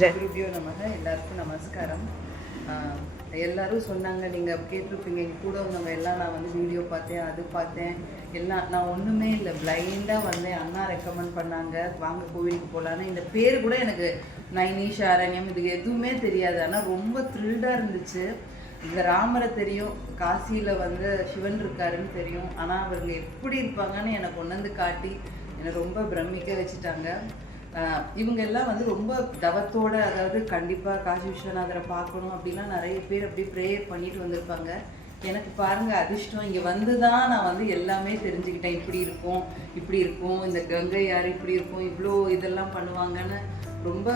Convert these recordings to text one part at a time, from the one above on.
குருபியோ நமக. எல்லாருக்கும் நமஸ்காரம். எல்லாரும் சொன்னாங்க, நீங்கள் கேட்டிருப்பீங்க, எங்கள் கூட வந்தவங்க எல்லாம் நான் வந்து வீடியோ பார்த்தேன், அது பார்த்தேன் எல்லாம். நான் ஒன்றுமே இல்லை, பிளைண்டாக வந்தேன். அண்ணா ரெக்கமெண்ட் பண்ணாங்க, வாங்க கோவிலுக்கு போகலான்னு. இந்த பேர் கூட எனக்கு நைனிஷ் அரண்யம் இது எதுவுமே தெரியாது. ஆனால் ரொம்ப த்ரில்டாக இருந்துச்சு. இந்த ராமரை தெரியும், காசியில் வந்து சிவன் இருக்காருன்னு தெரியும். ஆனால் அவங்க எப்படி இருப்பாங்கன்னு எனக்கு கொண்டு வந்து காட்டி என்னை ரொம்ப பிரமிக்க வச்சுட்டாங்க. இவங்க எல்லாம் வந்து ரொம்ப தவத்தோட, அதாவது கண்டிப்பாக காசி விஸ்வநாதரை பார்க்கணும் அப்படிலாம் நிறைய பேர் அப்படி ப்ரேயர் பண்ணிட்டு வந்திருப்பாங்க. எனக்கு பாருங்கள் அதிர்ஷ்டம், இங்கே வந்து தான் நான் வந்து எல்லாமே தெரிஞ்சுக்கிட்டேன். இப்படி இருக்கும், இப்படி இருக்கும், இந்த கங்கை யார் இப்படி இருக்கும், இவ்வளோ இதெல்லாம் பண்ணுவாங்கன்னு. ரொம்ப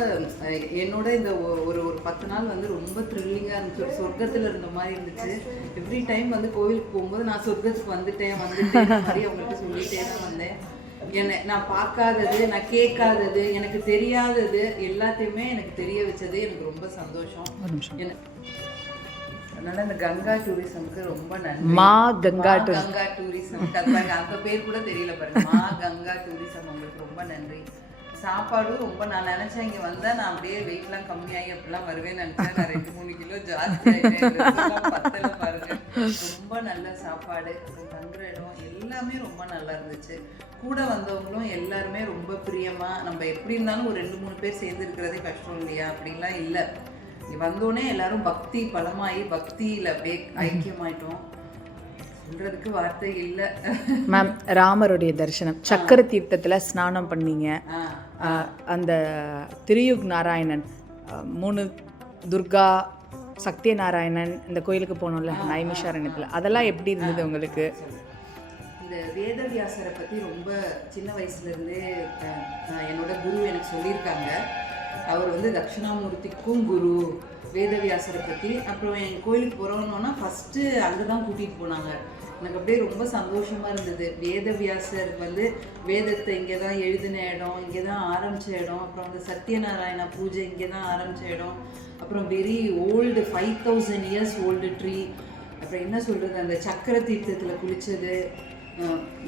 என்னோட இந்த ஒரு 10 நாள் வந்து ரொம்ப த்ரில்லிங்காக இருந்துச்சு. ஒரு சொர்க்கத்தில் இருந்த மாதிரி இருந்துச்சு. எவ்ரி டைம் வந்து கோவிலுக்கு போகும்போது நான் சொர்க்கத்துக்கு வந்துட்டேன் மாதிரி அவங்கள்ட்ட சொல்லிகிட்டே தான் வந்தேன். நான் பார்க்காதது, நான் கேட்காதது, எனக்கு தெரியாதது எல்லாத்தையுமே எனக்கு தெரிய வச்சது எனக்கு ரொம்ப சந்தோஷம். அதனால இந்த கங்கா டூரிசம்க்கு ரொம்ப நன்றி. மா கங்கா டூரிசம் அந்த பேர் கூட தெரியல பாருங்க. மா கங்கா டூரிசம் உங்களுக்கு ரொம்ப நன்றி. சாப்பாடும் ரொம்ப, நான் நினைச்சேன் இங்கே வந்தால் நான் அப்படியே வெயிட்லாம் கம்மியாகி அப்படிலாம் வருவேன்னு நினச்சேன். நான் 2-3 கிலோ ஜாஸ்தி பத்தல பாருங்க. ரொம்ப நல்ல சாப்பாடு, தங்குற இடம் எல்லாமே ரொம்ப நல்லா இருந்துச்சு. கூட வந்தவங்களும் எல்லாருமே ரொம்ப பிரியமா, நம்ம எப்படி இருந்தாலும் ஒரு 2-3 பேர் சேர்ந்து இருக்கிறதே கஷ்டம் இல்லையா, அப்படின்லாம் இல்லை. வந்தோடனே எல்லாரும் பக்தி பலமாயி பக்தியில் அப்படியே ஐக்கியமாயிட்டோம். சொல்றதுக்கு வார்த்தை இல்லை. மேம், ராமருடைய தரிசனம், சக்கர தீர்த்தத்தில் ஸ்நானம் பண்ணீங்க. அந்த திரியுக் நாராயணன், 3 துர்கா, சத்யநாராயணன், இந்த கோயிலுக்கு போனோம்ல நைமிஷாரண்யத்தில், அதெல்லாம் எப்படி இருந்தது உங்களுக்கு? இந்த வேதவியாசரை பற்றி ரொம்ப சின்ன வயசுலேருந்தே என்னோட குரு எனக்கு சொல்லியிருக்காங்க. அவர் வந்து தட்சிணாமூர்த்திக்கும் குரு, வேதவியாசரை பற்றி. அப்புறம் என் கோயிலுக்கு போகிறோன்னா ஃபஸ்ட்டு அங்கே தான் கூட்டிகிட்டு போனாங்க. எனக்கு அப்படியே ரொம்ப சந்தோஷமாக இருந்தது. வேதவியாசர் வந்து வேதத்தை இங்கே தான் எழுதின இடம், இங்கே தான் ஆரம்பித்த இடம். அப்புறம் அந்த சத்யநாராயண பூஜை இங்கே தான் ஆரம்பித்த இடம். அப்புறம் very old 5000 years old tree. அப்புறம் என்ன சொல்கிறது, அந்த சக்கர தீர்த்தத்தில் குளித்தது,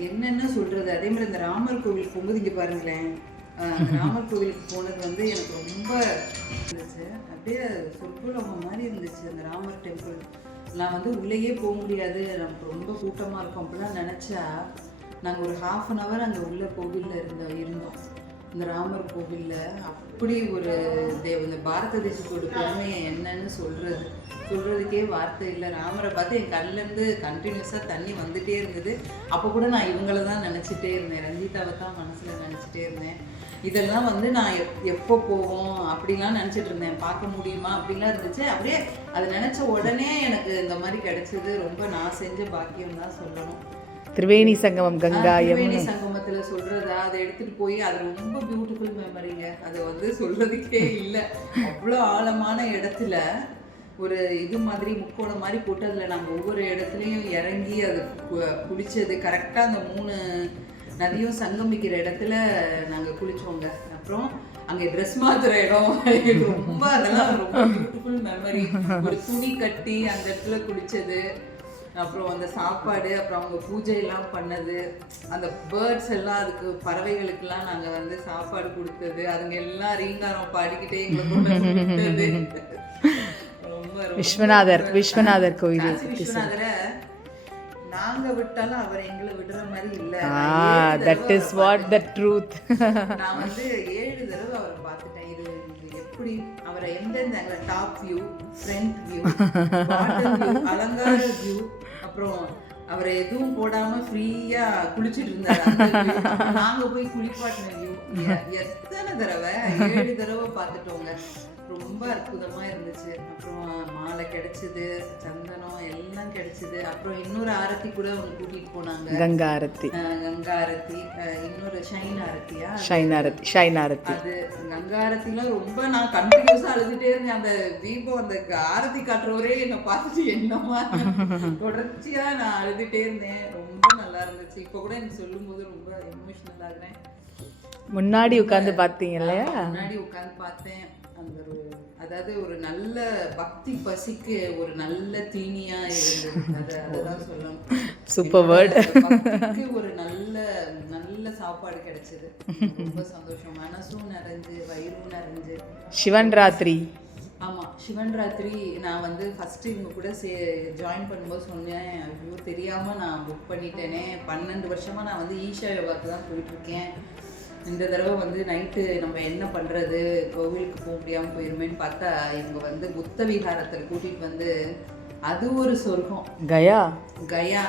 என்னென்ன சொல்கிறது. அதே மாதிரி இந்த ராமர் கோவிலுக்கு போகும்போது இங்கே பாருங்களேன், ராமர் கோவிலுக்கு போனது வந்து எனக்கு ரொம்ப இருந்துச்சு. அப்படியே சொர்க்கலோகம் மாதிரி இருந்துச்சு அந்த ராமர் டெம்பிள். நான் வந்து உள்ளேயே போக முடியாது, நமக்கு ரொம்ப கூட்டமாக இருக்கும் அப்படிலாம் நினச்சா, நாங்கள் ஒரு 1/2 அன் ஹவர் அங்கே உள்ள கோவிலில் இருந்தோம் இந்த ராமர் கோவிலில். அப்படி ஒரு இந்த பாரத தேசத்தோட பெருமையை என்னன்னு சொல்கிறதுக்கே வார்த்தை இல்லை. ராமரை பார்த்து என் கண்ணிலேருந்து கண்டினியூஸாக தண்ணி வந்துகிட்டே இருந்தது. அப்போ கூட நான் இவங்கள தான் நினச்சிட்டே இருந்தேன், ரஞ்சிதாவை தான் மனசில் நினச்சிட்டே இருந்தேன். இதெல்லாம் வந்து நான் எப்போ போவோம் அப்படிலாம் நினச்சிட்டு இருந்தேன், பார்க்க முடியுமா அப்படிலாம் இருந்துச்சு. அப்படியே அதை நினச்ச உடனே எனக்கு இந்த மாதிரி கிடைச்சது ரொம்ப நான் செஞ்ச பாக்கியம் தான் சொல்லணும். திரிவேணி சங்கமம், கங்கா திரிவேணி சங்கமத்தில் சொல்கிறதா, அதை எடுத்துகிட்டு போய் அது ரொம்ப பியூட்டிஃபுல் மெமரிங்க. அதை வந்து சொல்கிறதுக்கே இல்லை. அவ்வளோ ஆழமான இடத்துல ஒரு இது மாதிரி முக்கோணம் மாதிரி போட்டு அதில் நாங்கள் ஒவ்வொரு இடத்துலையும் இறங்கி அது குளித்தது. கரெக்டாக அந்த 3 நதியும் சங்கமிக்கிற இடத்துல நாங்கள் குளித்தோங்க. அப்புறம் அங்கே ட்ரெஸ் மாத்துற இடம் ரொம்ப, அதெல்லாம் ரொம்ப பியூட்டிஃபுல் மெமரி. ஒரு துணி கட்டி அந்த இடத்துல குளித்தது, அப்புறம் அந்த சாப்பாடு, அப்புறம் அவங்க பூஜையெல்லாம் பண்ணது, அந்த பேர்ட்ஸ் எல்லாம், அதுக்கு பறவைகளுக்கெல்லாம் நாங்கள் வந்து சாப்பாடு கொடுத்தது, அதுங்க எல்லாம் ரீங்காரம் பாடிக்கிட்டே எங்களை கொடுத்தது. ரொம்ப விஸ்வநாதர் கோயில். விஸ்வநாதரை நாங்க விட்டாலும் அவர் எங்களை விடுற மாதிரி இல்ல. that is what the truth. நான் வந்து 7 தடவை அவரை பார்த்துட்டேன். இது எப்படி அவரை எந்தெந்த top view, front view, bottom view, அலங்கார வியூ, அப்புறம் அவரை எதுவும் போடாம ஃப்ரீயா குளிச்சுட்டு இருந்தாரு. நாங்க போய் குளிப்பாட்டின வியூ எத்தனை தடவை, 7 தடவை பார்த்துட்டோங்க. ரொம்ப அற்புதமாக இருந்துச்சு. அப்புறம் மாலை கிடைச்சிது, சந்தனம் எல்லாம் கிடைச்சிது. அப்புறம் இன்னொரு ஆரத்தி கூட அவங்க கூட்டிகிட்டு போனாங்க, கங்கா ஆரத்தி, இன்னொரு ஷைன் ஆரத்தி. அது கங்கா ஆரத்திலாம் ரொம்ப நான் கண்டினியூஸாக அழுதுகிட்டே இருந்தேன். அந்த தீபம், அந்த ஆரத்தி காட்டுறவரே என்னை பார்த்துட்டு என்னமா தொடர்ச்சியாக நான் அழுதுகிட்டே இருந்தேன். ரொம்ப நல்லா இருந்துச்சு. இப்போ கூட எனக்கு சொல்லும்போது ரொம்ப எமோஷனல் ஆகுறேன். முன்னாடி உட்காந்து பார்த்தீங்க இல்லையா? முன்னாடி உட்காந்து பார்த்தேன். அந்த ஒரு அதாவது ஒரு நல்ல பக்தி பசிக்கு ஒரு நல்ல தீனியா இருந்தது. அதுதான் சொல்லணும். Super word. பக்திக்கு ஒரு நல்ல நல்ல சாப்பாடு கிடைச்சது. ரொம்ப சந்தோஷம். மனசும் நிறைஞ்சு வயிறும் நிறைஞ்சு. சிவன் ராத்திரி. ஆமாம், சிவன் ராத்திரி நான் வந்து ஃபஸ்ட்டு இவங்க கூட ஜாயின் பண்ணும்போது சொன்னேன், ஐயோ தெரியாமல் நான் புக் பண்ணிட்டேனே. 12 வருஷமாக நான் வந்து ஈஷா யோகாவுக்கு தான் போயிட்டுருக்கேன். இந்த தடவை வந்து நைட்டு நம்ம என்ன பண்ணுறது, கோவிலுக்கு போக முடியாமல் போயிருமேன்னு பார்த்தா இவங்க வந்து புத்த விஹாரத்தில் கூட்டிகிட்டு வந்து அது ஒரு சொர்க்கம். கயா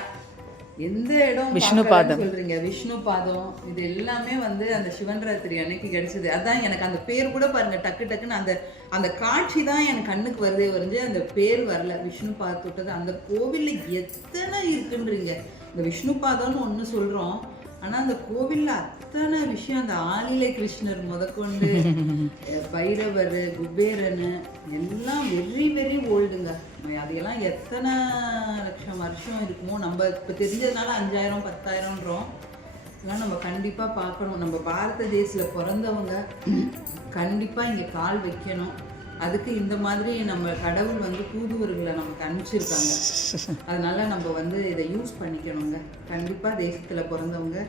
எந்த இடம் விஷ்ணு பாதம் சொல்றீங்க, விஷ்ணு பாதம், இது எல்லாமே வந்து அந்த சிவன் ராத்திரி அன்னைக்கு கிடைச்சது. அதான் எனக்கு அந்த பேர் கூட பாருங்க டக்கு டக்குன்னு அந்த அந்த காட்சி தான் எனக்கு கண்ணுக்கு வருதே வரைஞ்சு அந்த பேர் வரல. விஷ்ணு பாதத்தோட்டது அந்த கோவிலில் எத்தனை இருக்குன்றீங்க. இந்த விஷ்ணு பாதம்னு ஒன்று சொல்கிறோம், ஆனால் அந்த கோவிலில் அத்தனை விஷயம். அந்த ஆலிலை கிருஷ்ணர் முதற்கொண்டு பைரவர் குபேரன் எல்லாம் வெரி வெரி ஓல்டுங்க. அதையெல்லாம் எத்தனை லட்சம் வருஷம் இருக்குமோ. நம்ம இப்போ தெரிஞ்சதுனால 5000 10,000ன்றோம். இதெல்லாம் நம்ம கண்டிப்பாக பார்க்கணும். நம்ம பாரத தேசத்தில் பிறந்தவங்க கண்டிப்பாக இங்கே கால் வைக்கணும். அதுக்கு இந்த மாதிரி நம்ம கடவுள் வந்து தூதுவர்களை நமக்கு அனுப்பிச்சிருக்காங்க. அதனால நம்ம வந்து இதை யூஸ் பண்ணிக்கணுங்க. கண்டிப்பாக தேசத்தில் பிறந்தவங்க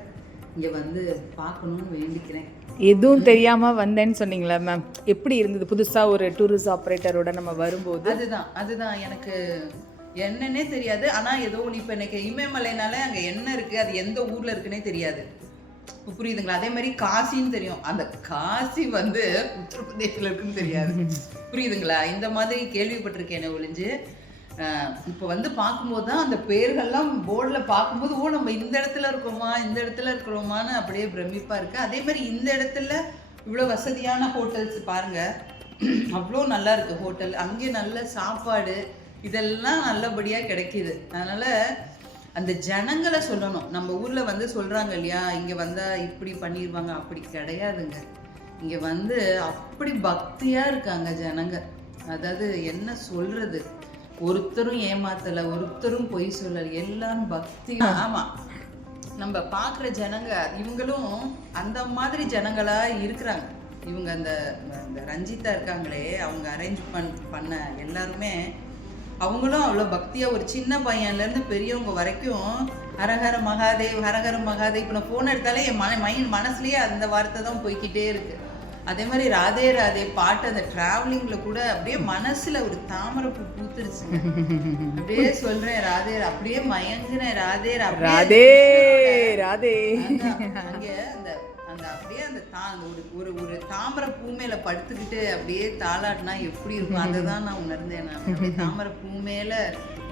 இங்கே வந்து பார்க்கணுன்னு வேண்டிக்கிறேன். எதுவும் தெரியாமல் வந்தேன்னு சொன்னீங்களா மேம், எப்படி இருந்தது புதுசாக ஒரு டூரிஸ்ட் ஆப்ரேட்டரோட நம்ம வரும்போது? அதுதான் எனக்கு என்னன்னே தெரியாது. ஆனால் ஏதோ இப்போ எனக்கு இமயமலைனால அங்கே என்ன இருக்குது, அது எந்த ஊரில் இருக்குன்னே தெரியாது. புரியுதுங்களா? அதே மாதிரி காசின்னு தெரியும், அந்த காசி வந்து உத்தரப்பிரதேசில் இருக்குன்னு தெரியாது. புரியுதுங்களா? இந்த மாதிரி கேள்விப்பட்டிருக்கேன் ஒழிஞ்சு இப்போ வந்து பார்க்கும்போது தான் அந்த பேர்கள்லாம் போர்டில் பார்க்கும்போது ஓ நம்ம இந்த இடத்துல இருக்கோமா இந்த இடத்துல இருக்கிறோமான்னு அப்படியே பிரமிப்பாக இருக்குது. அதே மாதிரி இந்த இடத்துல இவ்வளோ வசதியான ஹோட்டல்ஸ் பாருங்கள், அவ்வளோ நல்லா இருக்குது ஹோட்டல். அங்கே நல்ல சாப்பாடு இதெல்லாம் நல்லபடியாக கிடைக்கிது. அதனால் அந்த ஜனங்களை சொல்லணும். நம்ம ஊரில் வந்து சொல்கிறாங்க இல்லையா, இங்கே வந்தால் இப்படி பண்ணிடுவாங்க, அப்படி கிடையாதுங்க. இங்கே வந்து அப்படி பக்தியாக இருக்காங்க ஜனங்க. அதாவது என்ன சொல்கிறது, ஒருத்தரும் ஏமாத்தலை, ஒருத்தரும் பொய் சொல்லலை, எல்லாரும் பக்தி. ஆமாம், நம்ம பார்க்குற ஜனங்க இவங்களும் அந்த மாதிரி ஜனங்களாக இருக்கிறாங்க. இவங்க அந்த ரஞ்சிதா இருக்காங்களே, அவங்க அரேஞ்ச் பண்ண எல்லாருமே அவங்களும் அவ்வளோ பக்தியாக ஒரு சின்ன பையன்லேருந்து பெரியவங்க வரைக்கும் ஹரஹர மகாதேவ் ஹரஹர மகாதேவ். இப்போ நான் ஃபோன் எடுத்தாலே என் மனசுலேயே அந்த வார்த்தை தான் போய்கிட்டே இருக்குது. அதே மாதிரி ராதே ராதே பாட்டு அந்த டிராவலிங்கில் கூட அப்படியே மனசில் ஒரு தாமரைப்பூ பூத்துருச்சுங்க. அப்படியே சொல்கிறேன் ராதே, அப்படியே மயங்குறேன் ராதே ராதே ராதே. அங்கே அந்த அந்த அப்படியே அந்த ஒரு ஒரு தாமரை பூ மேல படுத்துக்கிட்டு அப்படியே தாளாட்டினா எப்படி இருக்கும், அதை தான் நான் உணர்ந்தேன். நான் அப்படியே தாமரை பூ மேல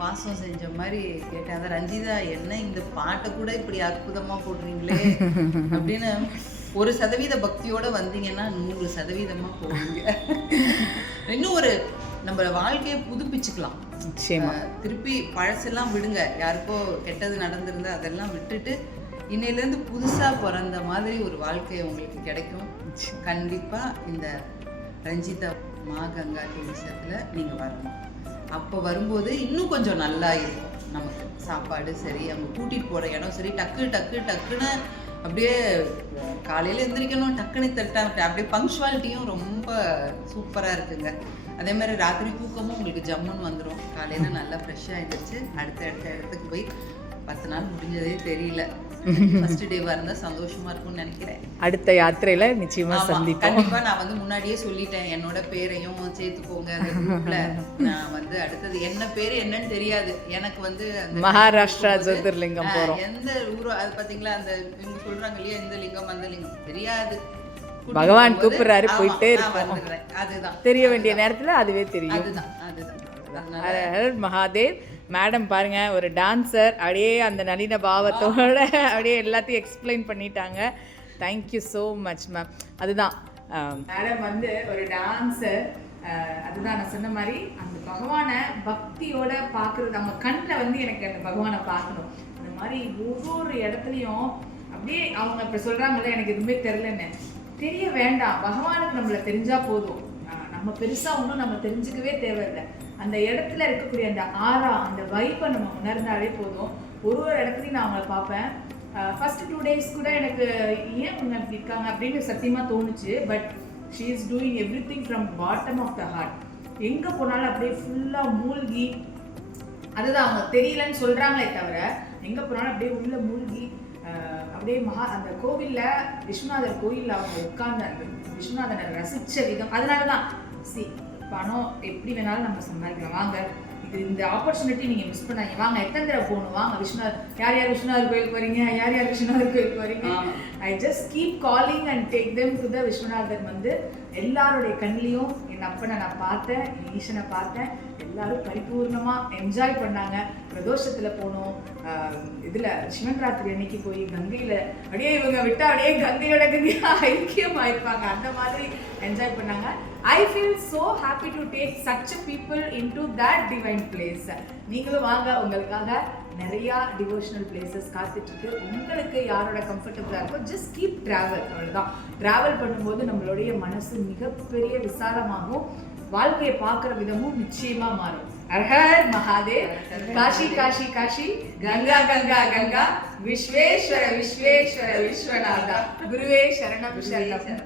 வாசம் செஞ்ச மாதிரி கேட்டேன். அதை ரஞ்சிதா என்ன இந்த பாட்டை கூட இப்படி அற்புதமா போடுறீங்களே அப்படின்னு. 1% பக்தியோட வந்தீங்கன்னா 100% போவீங்க. இன்னும் ஒரு நம்ம வாழ்க்கையை புதுப்பிச்சுக்கலாம். திருப்பி பழசெல்லாம் விடுங்க. யாருக்கோ கெட்டது நடந்திருந்தா அதெல்லாம் விட்டுட்டு இன்னையிலேருந்து புதுசாக பிறந்த மாதிரி ஒரு வாழ்க்கை உங்களுக்கு கிடைக்கும். கண்டிப்பாக இந்த ரஞ்சிதா மா கங்கா டூரிசத்தில் நீங்கள் வரணும். அப்போ வரும்போது இன்னும் கொஞ்சம் நல்லா இருக்கும் நமக்கு. சாப்பாடு சரி, அவங்க கூட்டிகிட்டு போகிற இடம் சரி, டக்குன்னு அப்படியே காலையில் எந்திரிக்கணும், டக்குன்னு அப்படியே பங்க்சுவாலிட்டியும் ரொம்ப சூப்பராக இருக்குங்க. அதே மாதிரி ராத்திரி தூக்கமும் உங்களுக்கு ஜம்முன்னு வந்துடும். காலையில் நல்லா ஃப்ரெஷ்ஷாக ஆகிடுச்சு. அடுத்த இடத்துக்கு போய் 10 நாள் முடிஞ்சதே தெரியல. ஃபர்ஸ்ட் டேவா இருந்தா சந்தோஷமா இருக்கும்னு நினைக்கிறேன். அடுத்த யாத்திரையில நிச்சயமா சந்திப்போம். கண்டிப்பா நான் வந்து முன்னாடியே சொல்லிட்டேன், என்னோட பேரையும் சேர்த்துக்கோங்க அந்த குரூப்ல. நான் வந்து அடுத்தது என்ன பேரு என்னன்னு தெரியாது எனக்கு. வந்து மகாராஷ்டிரா ஜோதிர்லிங்கம் போறோம். எந்த ஊரோ அது பாத்தீங்களா, அந்த இவங்க சொல்றாங்க இல்லையா, இந்த லிங்கம் அந்த லிங்கம் தெரியாது. பகவான் கூப்பிடுறாரு, போயிட்டே இருக்கோம். அதுதான் தெரிய வேண்டிய நேரத்துல அதுவே தெரியும். அதுதான் மகாதேவ். மேடம் பாருங்க, ஒரு டான்சர் அப்படியே அந்த நளின பாவத்தோட அப்படியே எல்லாத்தையும் எக்ஸ்பிளைன் பண்ணிட்டாங்க. Thank you so much ma'am. அதுதான் மேடம் வந்து ஒரு டான்சர். அதுதான் நான் சொன்ன மாதிரி அந்த பகவானை பக்தியோட பார்க்குறது, நம்ம கண்ணில் வந்து எனக்கு அந்த பகவானை பார்க்கணும். அந்த மாதிரி ஒவ்வொரு இடத்துலையும் அப்படியே அவங்க இப்போ சொல்கிறாங்கல்ல, எனக்கு எதுவுமே தெரிலன்னு தெரிய வேண்டாம். பகவானுக்கு நம்மளை தெரிஞ்சால் போதும். நம்ம பெருசாக ஒன்றும் நம்ம தெரிஞ்சுக்கவே தேவையில்லை. அந்த இடத்துல இருக்கக்கூடிய அந்த ஆரா, அந்த வைப்பை நம்ம உணர்ந்தாலே போதும். ஒரு இடத்துலையும் நான் அவங்கள பார்ப்பேன். ஃபர்ஸ்ட் 2 days கூட எனக்கு ஏன் அவங்க அப்படி இருக்காங்க அப்படின்னு சத்தியமாக தோணுச்சு. But she is doing everything from bottom of the heart. எங்கே போனாலும் அப்படியே ஃபுல்லாக மூழ்கி, அதுதான் அவங்க தெரியலன்னு சொல்கிறாங்களே தவிர எங்கே போனாலும் அப்படியே உள்ள மூழ்கி அப்படியே அந்த கோவிலில் விஸ்வநாதர் கோயிலில் அவங்க உட்கார்ந்து அந்த விஸ்வநாதனை ரசித்த விதம். அதனால தான் பணம் எப்படி வேணாலும் நம்ம சம்பாதிக்கலாம். வாங்க, இந்த ஆப்பர்ச்சுனிட்டி நீங்கள் மிஸ் பண்ணாங்க. வாங்க, எத்தனை தடவை போகணும், வாங்க விஸ்வநாதர். யார் யார் விஸ்வநாதர் கோயிலுக்கு வரீங்க, யார் யார் விஸ்வநாதர் கோயிலுக்கு வரீங்க. I just keep calling and take them to the Vishwanathar. வந்து எல்லாருடைய கண்ணிலையும் என் அப்பனை நான் பார்த்தேன், என் ஈசனை பார்த்தேன். எல்லாரும் பரிபூர்ணமாக என்ஜாய் பண்ணாங்க. பிரதோஷத்தில் போனோம், இதில் சிவன் ராத்திரி அன்னைக்கு போய் கங்கையில் அப்படியே இவங்க விட்டா அப்படியே கங்கையோட கங்கையாக ஐக்கியமாக இருப்பாங்க. அந்த மாதிரி என்ஜாய் பண்ணாங்க. I feel so happy to take such a people into that divine place. நீங்களும் வாங்க, உங்களுக்காக நிறையா டிவோஷனல் பிளேசஸ் காத்துட்ருக்கு. உங்களுக்கு யாரோட கம்ஃபர்டபுளாக இருக்கோ ஜஸ்ட் கீப் ட்ராவல். அவ்வளோதான். ட்ராவல் பண்ணும்போது நம்மளுடைய மனசு மிகப்பெரிய விசாலமாகும், வாழ்க்கையை பார்க்குற விதமும் நிச்சயமாக மாறும். ஹர் மகாதேவ். காஷி காஷி காஷி, கங்கா கங்கா கங்கா, விஸ்வேஸ்வர விஸ்வேஸ்வர விஸ்வநாதா. குருவே சரணம் சரணம்.